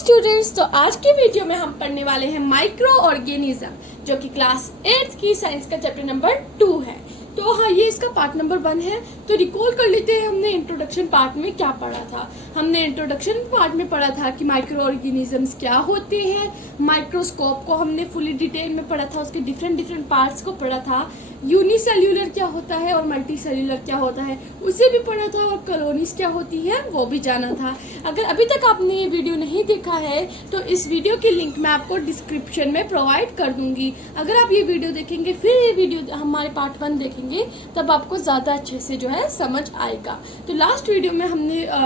Students, तो आज की वीडियो में हम पढ़ने वाले हैं माइक्रो ऑर्गेनिज्म, जो कि क्लास 8 की साइंस का चैप्टर नंबर 2 है। तो हाँ, ये इसका पार्ट नंबर 1 है। तो रिकॉल कर लेते हैं हमने इंट्रोडक्शन पार्ट में क्या पढ़ा था। हमने इंट्रोडक्शन पार्ट में पढ़ा था कि माइक्रो ऑर्गेनिजम्स क्या होते हैं, माइक्रोस्कोप को हमने फुली डिटेल में पढ़ा था, उसके डिफरेंट पार्ट्स को पढ़ा था, यूनिसेल्यूलर क्या होता है और मल्टी सेल्यूलर क्या होता है उसे भी पढ़ा था, और कॉलोनीज क्या होती है वो भी जाना था। अगर अभी तक आपने ये वीडियो नहीं देखा है तो इस वीडियो की लिंक मैं आपको डिस्क्रिप्शन में प्रोवाइड कर दूंगी। अगर आप ये वीडियो देखेंगे फिर ये वीडियो हमारे पार्ट 1 देखेंगे तब आपको ज़्यादा अच्छे से जो है समझ आएगा। तो लास्ट वीडियो में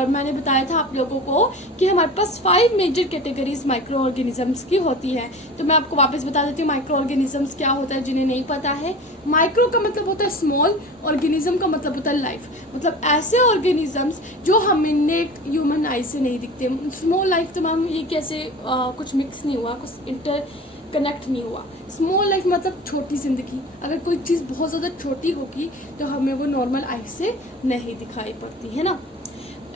मैंने बताया था आप लोगों को कि हमारे पास 5 मेजर कैटेगरीज माइक्रो ऑर्गेनिजम्स की होती है। तो मैं आपको वापस बता देती हूँ माइक्रो ऑर्गेनिजम्स क्या होता है जिन्हें नहीं पता है। माइक्रो का मतलब होता है स्मॉल, ऑर्गेनिज्म का मतलब होता है लाइफ, मतलब ऐसे ऑर्गेनिजम्स जो हमने ह्यूमन आई से नहीं दिखते। स्मॉल लाइफ तो मैम ये कैसे कुछ मिक्स नहीं हुआ, कुछ इंटर कनेक्ट नहीं हुआ। स्मॉल लाइफ मतलब छोटी जिंदगी। अगर कोई चीज़ बहुत ज़्यादा छोटी होगी तो हमें वो नॉर्मल आई से नहीं दिखाई पड़ती है ना,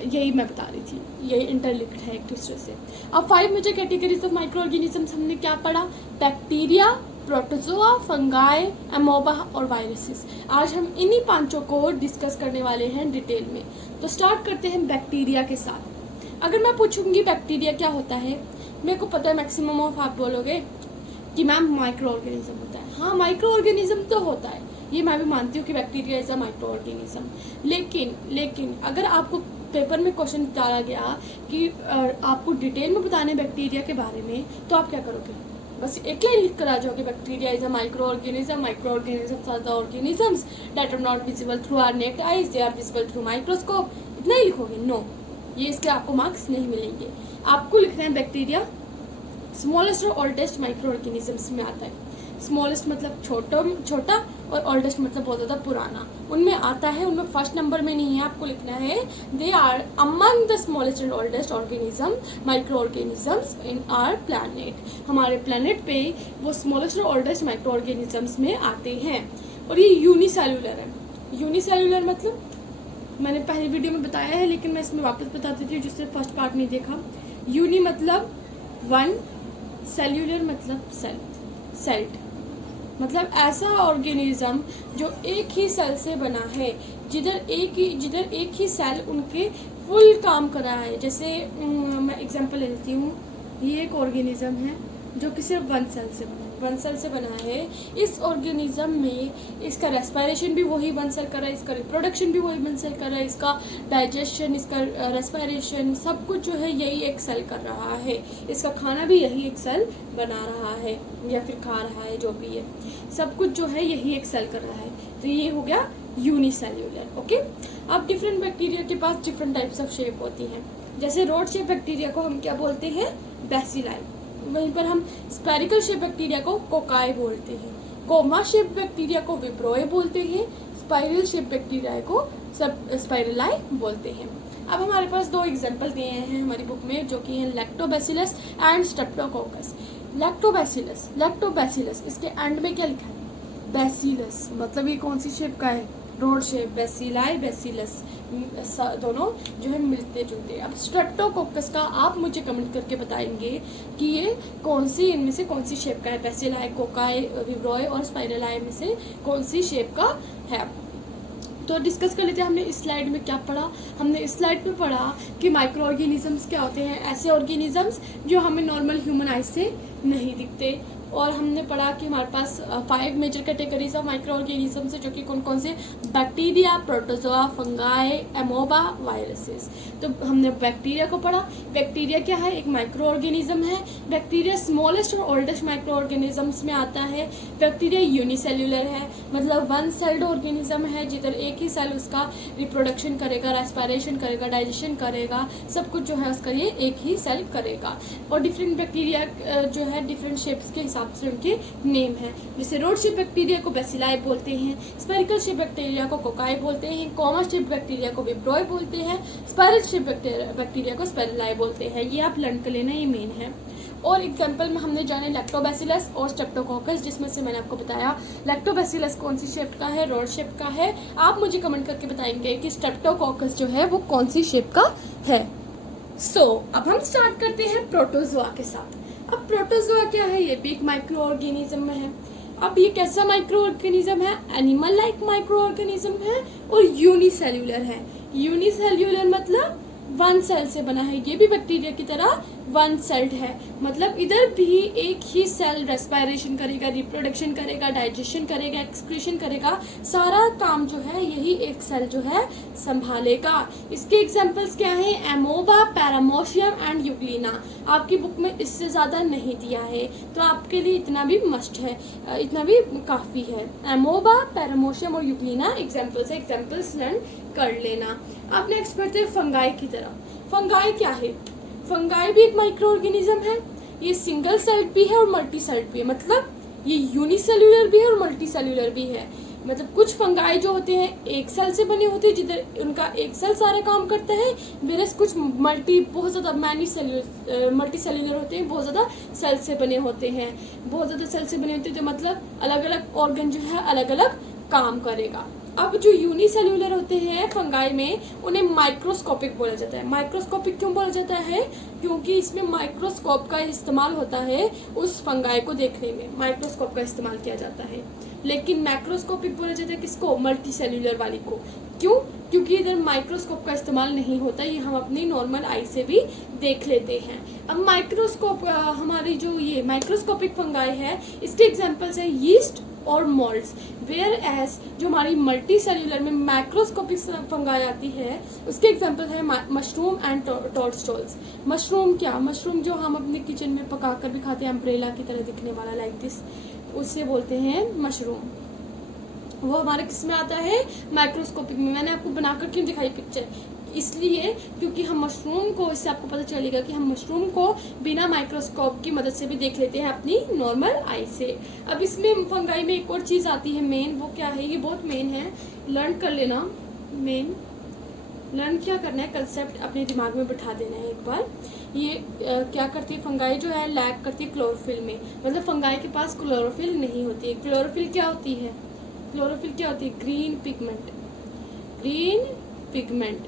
यही मैं बता रही थी, यही इंटरलिंक्ड है एक दूसरे से। अब 5 major categories of microorganisms हमने क्या पढ़ा? बैक्टीरिया, प्रोटोजोआ, फंगाई, एमोबा और वायरसेस। आज हम इन्हीं पांचों को डिस्कस करने वाले हैं डिटेल में। तो स्टार्ट करते हैं बैक्टीरिया के साथ। अगर मैं पूछूंगी बैक्टीरिया क्या होता है, मेरे को पता है मैक्सिमम ऑफ आप बोलोगे कि मैम माइक्रो ऑर्गेनिज्म होता है। हाँ, माइक्रो ऑर्गेनिज्म तो होता है, ये मैं भी मानती हूँ कि bacteria is a micro organism. लेकिन अगर आपको पेपर में क्वेश्चन डाला गया कि आपको डिटेल में बताने बैक्टीरिया के बारे में, तो आप क्या करोगे? बस एक लाइन लिख कर आ जाओगे, bacteria is a microorganism, microorganisms are the organisms that are not visible through our naked eyes, they are visible through microscope. इतना ही लिखोगे? नो, ये इसके आपको मार्क्स नहीं मिलेंगे। आपको लिखना है बैक्टीरिया स्मॉलेस्ट और ओल्डेस्ट माइक्रो ऑर्गेनिजम्स में आता है। स्मॉलेस्ट मतलब छोटा और ओल्डेस्ट मतलब बहुत ज़्यादा पुराना, उनमें आता है। उनमें फर्स्ट नंबर में नहीं है, आपको लिखना है they are among the smallest and oldest organism microorganisms in our planet. हमारे प्लैनेट पे वो स्मॉलेस्ट और ओल्डेस्ट माइक्रो ऑर्गेनिजम्स में आते हैं। और ये यूनिसेल्यूलर है। यूनिसेल्यूलर मतलब मैंने पहली वीडियो में बताया है, लेकिन मैं इसमें वापस बता देती हूँ जिससे फर्स्ट पार्ट नहीं देखा। यूनि मतलब 1, सेल्यूलर मतलब सेल्ड, मतलब ऐसा ऑर्गेनिज्म जो एक ही सेल से बना है, जिधर एक ही सेल उनके फुल काम कर रहा है। जैसे मैं एग्जांपल ले लेती हूँ, ये एक ऑर्गेनिज्म है जो कि सिर्फ 1 सेल से बना है। इस ऑर्गेनिज्म में इसका रेस्पिरेशन भी वही 1 सेल कर रहा है, इसका रिप्रोडक्शन भी वही 1 सेल कर रहा है, इसका डाइजेशन, इसका रेस्पिरेशन सब कुछ जो है यही एक सेल कर रहा है, इसका खाना भी यही एक सेल बना रहा है या फिर खा रहा है, जो भी है सब कुछ जो है यही एक सेल कर रहा है। तो ये हो गया यूनिसेल्यूलर। ओके, अब डिफरेंट बैक्टीरिया के पास डिफरेंट टाइप्स ऑफ शेप होती हैं। जैसे रोड शेप बैक्टीरिया को हम क्या बोलते हैं? बैसिलाई। वहीं पर हम स्पेरिकल शेप बैक्टीरिया को कोकाई बोलते हैं, कोमा शेप बैक्टीरिया को विब्रोए बोलते हैं, स्पाइरल शेप बैक्टीरिया को स्पाइरलाई बोलते हैं। अब हमारे पास 2 एग्जांपल दिए हैं हमारी बुक में, जो कि हैं लैक्टोबैसिलस एंड स्ट्रेप्टोकोकस। लैक्टोबैसिलस इसके एंड में क्या लिखा है? बैसिलस, मतलब ये कौन सी शेप का है? Rod shape. बैसिलाई, बैसिलस दोनों जो है मिलते जुलते। अब स्ट्रेप्टोकोकस का आप मुझे कमेंट करके बताएंगे कि ये कौन सी इनमें से कौन सी शेप का है? बैसिलाई, कोकाई, विब्रोए और स्पाइरलाई में से कौन सी शेप का है? तो डिस्कस कर लेते हैं। हमने इस स्लाइड में क्या पढ़ा? हमने इस स्लाइड में पढ़ा कि माइक्रो ऑर्गेनिजम्स क्या होते हैं, ऐसे ऑर्गेनिजम्स जो हमें नॉर्मल ह्यूमन आई से नहीं दिखते। और हमने पढ़ा कि हमारे पास 5 major categories of microorganisms है, जो कि कौन कौन से? Bacteria, protozoa, fungi, amoeba, viruses. तो हमने बैक्टीरिया को पढ़ा। बैक्टीरिया क्या है? एक माइक्रो ऑर्गेनिज्म है। बैक्टीरिया स्मॉलेस्ट और ओल्डेस्ट माइक्रो ऑर्गेनिजम्स में आता है। बैक्टीरिया यूनिसेल्यूलर है, मतलब 1 सेल्ड ऑर्गेनिज्म है, जिधर एक ही सेल उसका रिप्रोडक्शन करेगा, रेस्पिरेशन करेगा, डाइजेशन करेगा, सब कुछ जो है उसका ये एक ही सेल करेगा। और डिफरेंट बैक्टीरिया जो है डिफरेंट शेप्स के हिसाब से उनके नेम है। जैसे रोड शेप बैक्टीरिया को बैसिलाई बोलते हैं, स्पेरिकल शेप बैक्टीरिया को कोकाई बोलते हैं, कोमा शेप बैक्टीरिया को विब्रोए बोलते हैं, स्पाइरल शेप बैक्टीरिया को स्पाइरलाई बोलते हैं। ये आप लर्न कर लेना, ये मेन है। और एग्जाम्पल में हमने जाने लैक्टोबैसिलस और स्ट्रेप्टोकोकस, जिसमें से मैंने आपको बताया लैक्टोबैसिलस कौन सी शेप का है, रोड शेप का है। आप मुझे कमेंट करके बताएंगे कि स्ट्रेप्टोकोकस जो है वो कौन सी शेप का है। अब हम स्टार्ट करते हैं प्रोटोजोआ के साथ। अब प्रोटोजोआ क्या है, ये भी एक माइक्रो ऑर्गेनिज्म में है। अब ये कैसा माइक्रो ऑर्गेनिज्म है, एनिमल लाइक माइक्रो ऑर्गेनिज्म है और यूनिसेल्यूलर है। यूनिसेल्यूलर मतलब वन सेल से बना है, ये भी बैक्टीरिया की तरह वन सेल्ड है। मतलब इधर भी एक ही सेल रेस्पिरेशन करेगा, रिप्रोडक्शन करेगा, डाइजेशन करेगा, एक्सक्रीशन करेगा, सारा काम जो है यही एक सेल जो है संभालेगा। इसके एग्जांपल्स क्या हैं, एमोबा, पैरामोशियम एंड यूग्लिना। आपकी बुक में इससे ज़्यादा नहीं दिया है, तो आपके लिए इतना भी मस्ट है, इतना भी काफ़ी है। एमोबा, पैरामोशियम और यूग्लिना एग्जाम्पल्स है, एग्जाम्पल्स लर्न कर लेना। अब नेक्स्ट बढ़ते हैं फंगाई की तरफ। फंगाई क्या है, फंगाई भी एक माइक्रो ऑर्गेनिज्म है। ये सिंगल सेल्ड भी है और मल्टी सेल्ड भी है, मतलब ये यूनिसेल्यूलर भी है और मल्टी सेल्यूलर भी है। मतलब कुछ फंगाई जो होते हैं एक सेल से बने होते हैं, जिधर उनका एक सेल सारा काम करता है, वेरस कुछ बहुत ज़्यादा मल्टी सेल्यूलर होते हैं, बहुत ज़्यादा सेल से बने होते हैं। बहुत ज़्यादा सेल से बने होते हैं तो मतलब अलग अलग ऑर्गन जो है अलग अलग काम करेगा। अब जो यूनिसेल्यूलर होते हैं फंगाई में, उन्हें माइक्रोस्कोपिक बोला जाता है। माइक्रोस्कोपिक क्यों बोला जाता है, क्योंकि इसमें माइक्रोस्कोप का इस्तेमाल होता है, उस फंगाई को देखने में माइक्रोस्कोप का इस्तेमाल किया जाता है। लेकिन मैक्रोस्कोपिक बोला जाता है किसको, मल्टी सेल्यूलर वाली को। क्यों, क्योंकि इधर माइक्रोस्कोप का इस्तेमाल नहीं होता, ये हम अपनी नॉर्मल आई से भी देख लेते हैं। अब माइक्रोस्कोप हमारी जो ये माइक्रोस्कोपिक फंगाई है, इसके एग्जाम्पल्स हैं यीस्ट और मोल्ड्स। वेयर एज जो हमारी मल्टी सेल्यूलर में मैक्रोस्कोपिक फंगाई आती है, उसके एग्जाम्पल है मशरूम एंड टोडस्टॉल्स। मशरूम क्या, मशरूम जो हम अपने किचन में पकाकर भी खाते हैं, अम्ब्रेला की तरह दिखने वाला लाइक दिस, उससे बोलते हैं मशरूम। वो हमारे किस में आता है, माइक्रोस्कोपिक में। मैंने आपको बनाकर क्यों दिखाई पिक्चर, इसलिए क्योंकि हम मशरूम को, इससे आपको पता चलेगा कि हम मशरूम को बिना माइक्रोस्कोप की मदद से भी देख लेते हैं अपनी नॉर्मल आई से। अब इसमें फंगाई में एक और चीज़ आती है मेन, वो क्या है, ये बहुत मेन है, लर्न कर लेना। मेन लर्न क्या करना है, कंसेप्ट अपने दिमाग में बिठा देना है एक बार। ये क्या करती है फंगाई जो है, लैक करती है क्लोरोफिल में। मतलब फंगाई के पास क्लोरोफिल नहीं होती है। क्लोरोफिल क्या होती है, क्लोरोफिल क्या होती है, ग्रीन पिगमेंट। ग्रीन पिगमेंट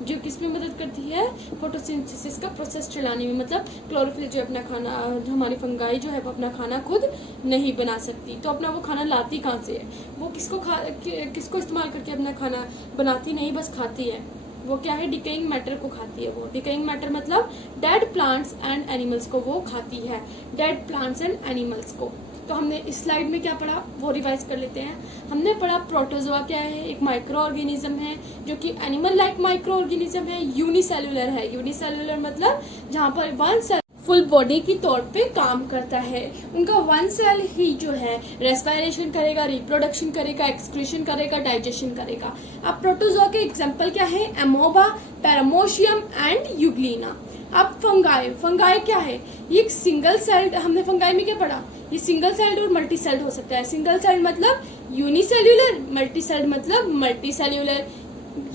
जो किस में मदद करती है, फोटोसिंथेसिस का प्रोसेस चलाने में। मतलब क्लोरोफिल जो अपना खाना, जो हमारी फंगाई जो है वो अपना खाना खुद नहीं बना सकती, तो अपना वो खाना लाती कहाँ से है, वो किसको इस्तेमाल करके अपना खाना बनाती नहीं, बस खाती है। वो क्या है, डिकेइंग मैटर को खाती है। वो डिकेइंग मैटर मतलब डेड प्लांट्स एंड एनिमल्स को वो खाती है, डेड प्लांट्स एंड एनिमल्स को। तो हमने इस स्लाइड में क्या पढ़ा वो रिवाइज कर लेते हैं। हमने पढ़ा प्रोटोजोआ क्या है, एक माइक्रो ऑर्गेनिज्म है जो कि एनिमल लाइक माइक्रो ऑर्गेनिज्म है, यूनिसेल्यूलर है। यूनिसेल्यूलर मतलब जहाँ पर वन सेल फुल बॉडी की तौर पे काम करता है। उनका वन सेल ही जो है रेस्पिरेशन करेगा, रिप्रोडक्शन करेगा, एक्सक्रीशन करेगा, डाइजेशन करेगा। अब प्रोटोजोआ के एग्जाम्पल क्या है, एमोबा, पैरामोशियम एंड यूग्लिना। अब फंगाई क्या है, ये एक सिंगल सेल्ड, हमने फंगाई में क्या पढ़ा, ये सिंगल सेल्ड और मल्टी सेल्ड हो सकता है। सिंगल सेल्ड मतलब यूनिसेल्यूलर, मल्टी सेल्ड मतलब मल्टी सेल्यूलर।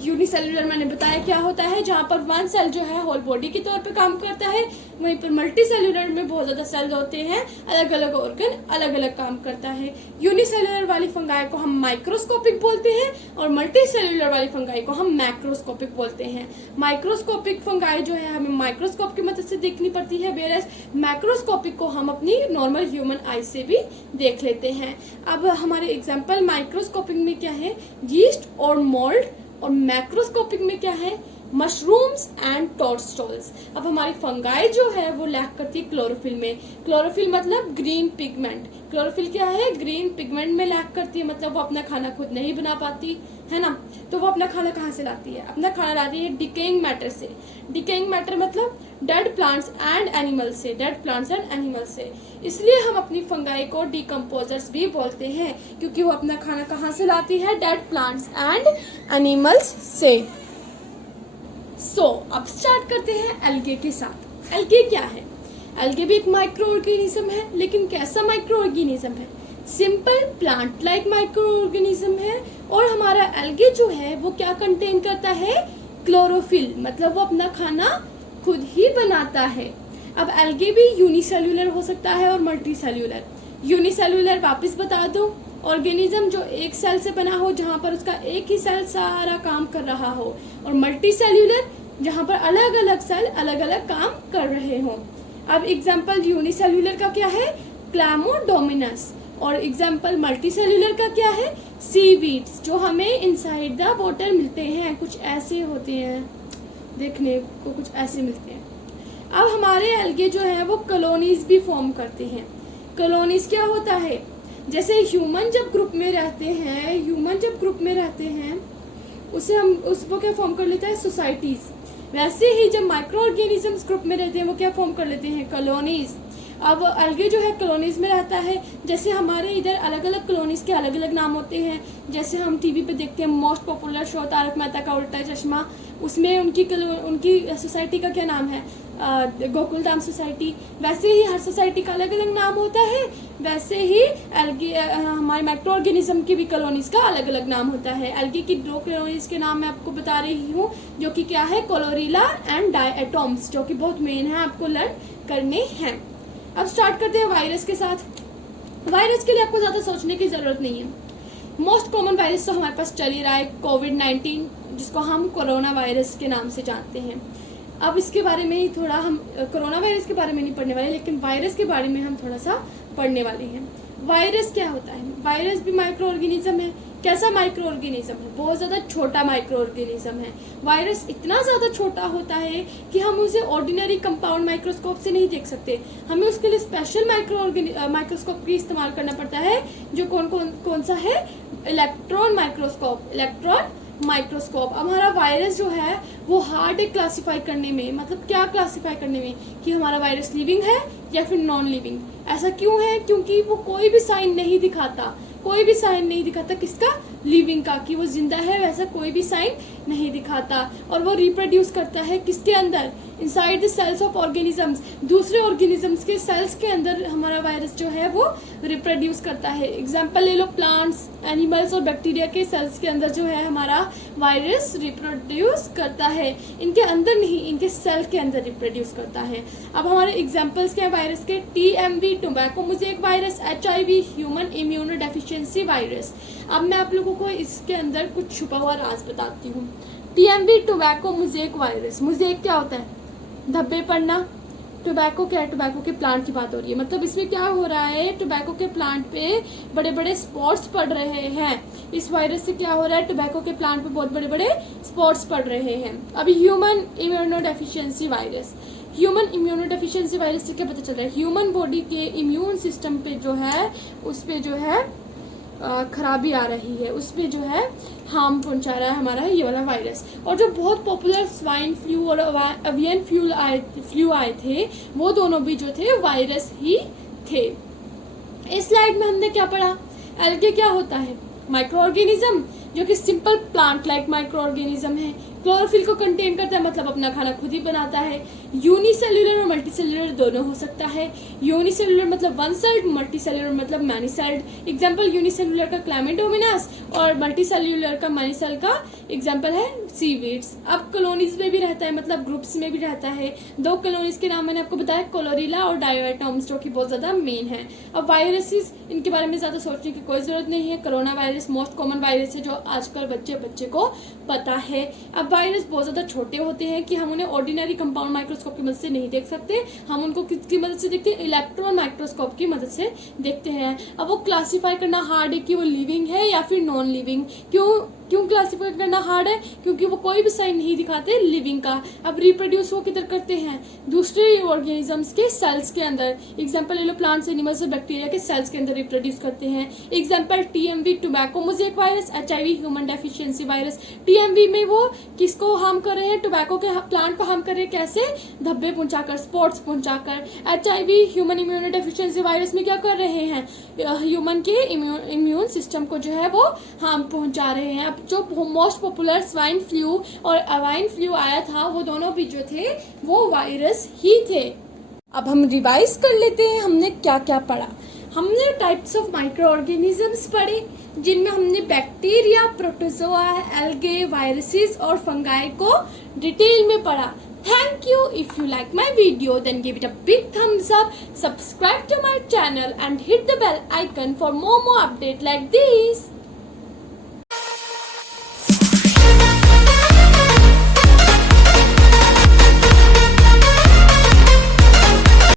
यूनिसेल्यूलर मैंने बताया क्या होता है, जहाँ पर वन सेल जो है होल बॉडी के तौर पे काम करता है। वहीं पर मल्टी सेल्यूलर में बहुत ज़्यादा सेल होते हैं, अलग अलग ऑर्गन अलग अलग काम करता है। यूनिसेल्यूलर वाली फंगाई को हम माइक्रोस्कोपिक बोलते हैं और मल्टी सेल्यूलर वाली फंगाई को हम मैक्रोस्कोपिक बोलते हैं। माइक्रोस्कोपिक फंगाई जो है हमें माइक्रोस्कोप की मदद से देखनी पड़ती है, वेयरएज मैक्रोस्कोपिक को हम अपनी नॉर्मल ह्यूमन आई से भी देख लेते हैं। अब हमारे एग्जाम्पल माइक्रोस्कोपिक में क्या है, यीस्ट और मोल्ड, और मैक्रोस्कोपिक में क्या है, मशरूम्स एंड टोडस्टॉल्स। अब हमारी फंगाई जो है वो लैक करती है क्लोरोफिल में। क्लोरोफिल मतलब ग्रीन पिगमेंट। क्लोरोफिल क्या है, ग्रीन पिगमेंट में लैक करती है, मतलब वो अपना खाना खुद नहीं बना पाती है ना। तो वो अपना खाना कहाँ से लाती है, अपना खाना लाती है डिकेइंग मैटर से। डिकेइंग मैटर मतलब डेड प्लांट्स एंड एनिमल्स से, डेड प्लांट्स एंड एनिमल्स से। इसलिए हम अपनी फंगाई को डिकम्पोजर्स भी बोलते हैं, क्योंकि वो अपना खाना कहाँ से लाती है, डेड प्लांट्स एंड एनिमल्स से। अब स्टार्ट करते हैं एल्गे के साथ। एल्गे क्या है, एल्गे भी एक माइक्रो ऑर्गेनिज्म है, लेकिन कैसा माइक्रो ऑर्गेनिज्म है, simple plant like micro organism है। और हमारा एल्गे जो है वो क्या कंटेन करता है, क्लोरोफिल, मतलब वो अपना खाना खुद ही बनाता है। अब एल्गे भी यूनिसेल्यूलर हो सकता है और मल्टी सेल्यूलर। यूनिसेल्यूलर वापस बता दो, ऑर्गेनिज्म जो एक सेल से बना हो, जहाँ पर उसका एक ही सेल सारा काम कर रहा हो। और मल्टी सेल्यूलर जहाँ पर अलग अलग सेल अलग अलग काम कर रहे हों। अब एग्जाम्पल यूनिसेल्यूलर का क्या है, क्लैमोडोमिनस, और एग्जाम्पल मल्टीसेल्यूलर का क्या है, सीवीड्स, जो हमें इनसाइड द वाटर मिलते हैं, कुछ ऐसे होते हैं, देखने को कुछ ऐसे मिलते हैं। अब हमारे एल्गे जो है वो कॉलोनीज भी फॉर्म करते हैं। कॉलोनीज क्या होता है, जैसे ह्यूमन जब ग्रुप में रहते हैं उसे हम उसको क्या फॉर्म कर लेता है, सोसाइटीज। वैसे ही जब माइक्रो ऑर्गेनिजम्स ग्रुप में रहते हैं वो क्या फॉर्म कर लेते हैं, कॉलोनीज। अब एल्गे जो है कॉलोनीज में रहता है। जैसे हमारे इधर अलग अलग कॉलोनीज के अलग अलग नाम होते हैं। जैसे हम टीवी पे देखते हैं most popular show Taarak Mehta Ka Ooltah चश्मा, उसमें उनकी सोसाइटी का क्या नाम है, गोकुलधाम सोसाइटी। वैसे ही हर सोसाइटी का अलग अलग नाम होता है। वैसे ही एल्गे हमारे माइक्रो ऑर्गेनिज्म की भी कॉलोनीज का अलग अलग नाम होता है। एल्गे की 2 कॉलोनीज के नाम मैं आपको बता रही हूँ, जो कि क्या है, क्लोरेला एंड डायटोम्स, जो कि बहुत मेन है, आपको लर्न करने हैं। अब स्टार्ट करते हैं वायरस के साथ। वायरस के लिए आपको ज्यादा सोचने की जरूरत नहीं है। मोस्ट कॉमन वायरस तो हमारे पास चल ही रहा है, कोविड-19, जिसको हम कोरोना वायरस के नाम से जानते हैं। अब इसके बारे में ही थोड़ा हम कोरोना वायरस के बारे में नहीं पढ़ने वाले, लेकिन वायरस के बारे में हम थोड़ा सा पढ़ने वाले हैं। वायरस क्या होता है, वायरस भी माइक्रो ऑर्गेनिज्म है। कैसा माइक्रो ऑर्गेनिज्म है, बहुत ज्यादा छोटा माइक्रो ऑर्गेनिज्म है। वायरस इतना ज्यादा छोटा होता है कि हम उसे ऑर्डिनरी कंपाउंड माइक्रोस्कोप से नहीं देख सकते, हमें उसके लिए स्पेशल माइक्रोस्कोप की इस्तेमाल करना पड़ता है, जो कौन सा है, इलेक्ट्रॉन माइक्रोस्कोप। हमारा वायरस जो है वो हार्ड है क्लासिफाई करने में, मतलब क्या क्लासिफाई करने में, कि हमारा वायरस लिविंग है या फिर नॉन लिविंग। ऐसा क्यों है, क्योंकि वो कोई भी साइन नहीं दिखाता, किसका, लिविंग का, कि वो जिंदा है, वैसा कोई भी साइन नहीं दिखाता। और वो रिप्रोड्यूस करता है किसके अंदर, inside the cells of organisms, दूसरे ऑर्गेनिजम्स के सेल्स के अंदर हमारा वायरस जो है वो रिप्रोड्यूस करता है। एग्जाम्पल ले लो, प्लांट्स, एनिमल्स और बैक्टीरिया के सेल्स के अंदर जो है हमारा वायरस रिप्रोड्यूस करता है, इनके अंदर नहीं, इनके सेल के अंदर रिप्रोड्यूस करता है। अब हमारे एग्जाम्पल्स क्या है वायरस के, TMV tobacco mosaic virus, HIV human immuno deficiency virus. अब मैं आप लोगों को इसके अंदर कुछ छुपा हुआ राज बताती हूँ। TMV tobacco mosaic virus, mosaic क्या होता है, धब्बे पड़ना, टोबैको क्या है, टोबैको के प्लांट की बात हो रही है। मतलब इसमें क्या हो रहा है, टोबैको के प्लांट पे बड़े बड़े स्पॉट्स पड़ रहे हैं। इस वायरस से क्या हो रहा है, टोबैको के प्लांट पे बहुत बड़े बड़े स्पॉट्स पड़ रहे हैं। अभी human immuno deficiency virus, human immuno deficiency virus से क्या पता चल रहा है, ह्यूमन बॉडी के इम्यून सिस्टम पे जो है, उस पे जो है खराबी आ रही है, उस पे जो है हार्म पहुंचा रहा है हमारा ये वाला वायरस। और जो बहुत पॉपुलर स्वाइन फ्लू और एवियन फ्लू आए थे, वो दोनों भी जो थे वायरस ही थे। इस स्लाइड में हमने क्या पढ़ा, एल्गे क्या होता है, माइक्रो ऑर्गेनिज्म, जो कि simple plant like micro organism है। क्लोरोफिल को कंटेन करता है, मतलब अपना खाना खुद ही बनाता है। यूनिसेल्युलर और मल्टीसेल्युलर दोनों हो सकता है। यूनिसेल्युलर मतलब वन सेल्ड, मल्टीसेल्युलर मतलब मैनी सेल्ड। एग्जाम्पल यूनिसेल्युलर का क्लैमिडोमिनस और मल्टीसेल्युलर का मैनी सेल का एग्जाम्पल है सीवीड्स। अब कॉलोनीज में भी रहता है, मतलब ग्रुप्स में भी रहता है। 2 कॉलोनीज के नाम मैंने आपको बताया, क्लोरेला और डायटोम्स, जो कि बहुत ज्यादा मेन है। अब वायरसेस, इनके बारे में ज्यादा सोचने की कोई जरूरत नहीं है। Corona virus most common virus है जो आजकल बच्चे को पता है। अब वायरस बहुत ज्यादा छोटे होते हैं कि हम उन्हें ऑर्डिनरी कंपाउंड माइक्रोस्कोप की मदद से नहीं देख सकते, हम उनको किसकी मदद से देखते हैं, इलेक्ट्रॉन माइक्रोस्कोप की मदद से देखते हैं। अब वो क्लासिफाई करना हार्ड है कि वो लिविंग है या फिर नॉन लिविंग। क्यों क्लासिफाई करना हार्ड है, क्योंकि वो कोई भी साइन नहीं दिखाते लिविंग का। अब रिप्रोड्यूस वो किधर करते हैं, दूसरे ऑर्गेनिजम्स के सेल्स के अंदर। एग्जाम्पल ले लो, प्लांट्स, एनिमल्स और बैक्टीरिया के सेल्स के अंदर रिप्रोड्यूस करते हैं। Example TMV tobacco mosaic virus, HIV human deficiency virus. TMV में वो किसको हार्म कर रहे हैं, टोबैको के प्लांट को हार्म कर रहे हैं, कैसे, धब्बे पहुंचाकर, स्पॉट्स पहुंचाकर। HIV human immuno deficiency virus में क्या कर रहे हैं, ह्यूमन के इम्यून सिस्टम को जो है वो हार्म पहुंचा रहे हैं। जो मोस्ट पॉपुलर स्वाइन फ्लू और अवाइन फ्लू आया था, वो दोनों भी जो थे वो वायरस ही थे। अब हम रिवाइज कर लेते हैं हमने क्या क्या पढ़ा। हमने टाइप्स ऑफ माइक्रो ऑर्गेनिजम्स पढ़े, जिनमें हमने बैक्टीरिया, प्रोटोजोआ, एल्गे, वायरसेस और फंगाई को डिटेल में पढ़ा। Thank you. If you like my video, then give it a big thumbs up, subscribe to my channel and hit the bell icon for more updates like this.